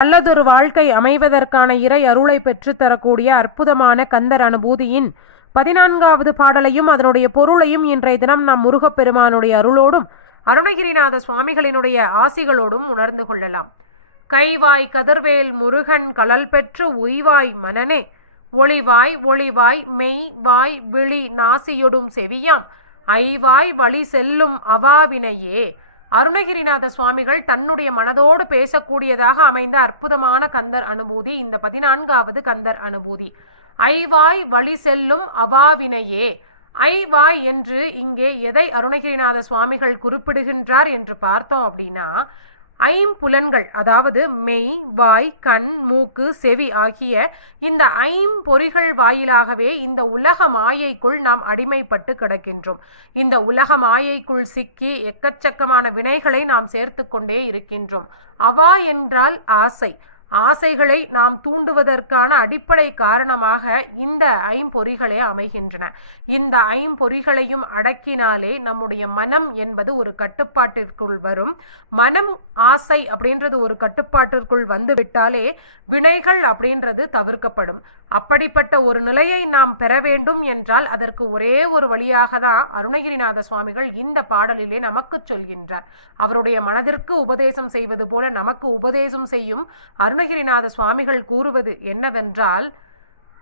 நல்லதொரு வாழ்க்கை அமைவதற்கான இறை அருளை பெற்றுத்தரக்கூடிய அற்புதமான கந்தர் அனுபூதியின் பதினான்காவது பாடலையும் அதனுடைய பொருளையும் இன்றைய தினம் நாம் முருகப்பெருமானுடைய அருளோடும் அருணகிரிநாத சுவாமிகளினுடைய ஆசிகளோடும் உணர்ந்து கொள்ளலாம். கைவாய் கதிர்வேல் முருகன் கலல் பெற்று உய்வாய் மனனே ஒளிவாய் ஒளிவாய் மெய் வாய் விழி நாசியொடும் செவியாம் ஐவாய் வழி செல்லும் அவாவினையே. அருணகிரிநாத சுவாமிகள் தன்னுடைய மனதோடு பேசக்கூடியதாக அமைந்த அற்புதமான கந்தர் அனுபூதி இந்த பதினான்காவது கந்தர் அனுபூதி. ஐவாய் வழி செல்லும் அவாவினையே ஐவாய் என்று இங்கே எதை அருணகிரிநாத சுவாமிகள் குறிப்பிடுகின்றார் என்று பார்த்தோம் அப்படின்னா ஐம்புலன்கள் அதாவது மெய் வாய் கண் மூக்கு செவி ஆகிய இந்த ஐம்பொறிகள் வாயிலாகவே இந்த உலக மாயைக்குள் நாம் அடிமைப்பட்டு கிடக்கின்றோம். இந்த உலக மாயைக்குள் சிக்கி எக்கச்சக்கமான வினைகளை நாம் சேர்த்து கொண்டே இருக்கின்றோம். அவா என்றால் ஆசை. ஆசைகளை நாம் தூண்டுவதற்கான அடிப்படை காரணமாக இந்த ஐம்பொறிகளே அமைகின்றன. இந்த ஐம்பொறிகளையும் அடக்கினாலே நம்முடைய மனம் என்பது ஒரு கட்டுப்பாட்டிற்குள் வரும். மனம் ஆசை அப்படின்றது ஒரு கட்டுப்பாட்டிற்குள் வந்து விட்டாலே வினைகள் அப்படின்றது தவிர்க்கப்படும். அப்படிப்பட்ட ஒரு நிலையை நாம் பெற வேண்டும் என்றால் அதற்கு ஒரே ஒரு வழியாக தான் அருணகிரிநாத சுவாமிகள் இந்த பாடலிலே நமக்கு சொல்கின்றார். அவருடைய மனதிற்கு உபதேசம் செய்வது போல நமக்கு உபதேசம் செய்யும் அருணகிரிநாத சுவாமிகள் கூறுவது என்னவென்றால்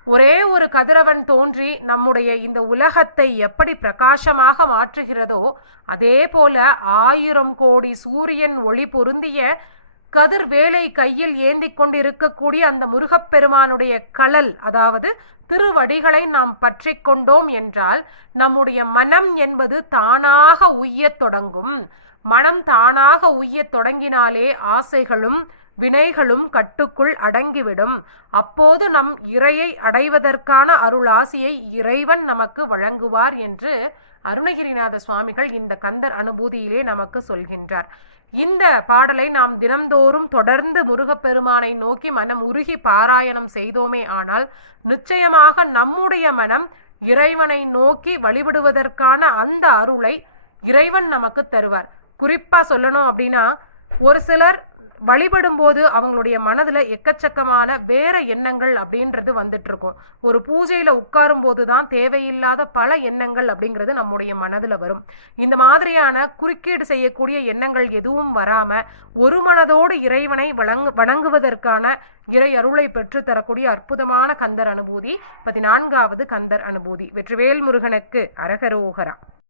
ஒரே ஒரு கதிரவன் தோன்றி நம்முடைய இந்த உலகத்தை எப்படி பிரகாசமாக மாற்றுகிறதோ அதே போல ஆயிரம் கோடி சூரியன் ஒளி பொருந்திய கதிர் வேலை கையில் ஏந்தி கொண்டிருக்கக்கூடிய அந்த முருகப்பெருமானுடைய கலல் அதாவது திருவடிகளை நாம் பற்றி கொண்டோம் என்றால் நம்முடைய மனம் என்பது தானாக உய்யத் தொடங்கும். மனம் தானாக உய்யத் தொடங்கினாலே ஆசைகளும் வினைகளும் கட்டுக்குள் அடங்கிவிடும். அப்போது நம் இறையை அடைவதற்கான அருளாசியை இறைவன் நமக்கு வழங்குவார் என்று அருணகிரிநாத சுவாமிகள் இந்த கந்தர் அனுபூதியிலே நமக்கு சொல்கின்றார். இந்த பாடலை நாம் தினம்தோறும் தொடர்ந்து முருகப்பெருமானை நோக்கி மனம் உருகி பாராயணம் செய்தோமே ஆனால் நிச்சயமாக நம்முடைய மனம் இறைவனை நோக்கி வழிபடுவதற்கான அந்த அருளை இறைவன் நமக்கு தருவார். குறிப்பா சொல்லணும் அப்படின்னா ஒரு சிலர் வழிபடும் போது அவங்களுடைய மனதில் எக்கச்சக்கமான வேற எண்ணங்கள் அப்படின்றது வந்துட்டு இருக்கும் ஒரு பூஜையில் உட்காரும் போது தான் தேவையில்லாத பல எண்ணங்கள் அப்படிங்கிறது நம்முடைய மனதில் வரும். இந்த மாதிரியான குறுக்கீடு செய்யக்கூடிய எண்ணங்கள் எதுவும் வராம ஒரு மனதோடு இறைவனை வழங்கு வணங்குவதற்கான இறை அருளை பெற்று தரக்கூடிய அற்புதமான கந்தர் அனுபூதி பதினான்காவது கந்தர் அனுபூதி. வெற்றிவேல் முருகனுக்கு அரகரோகரா.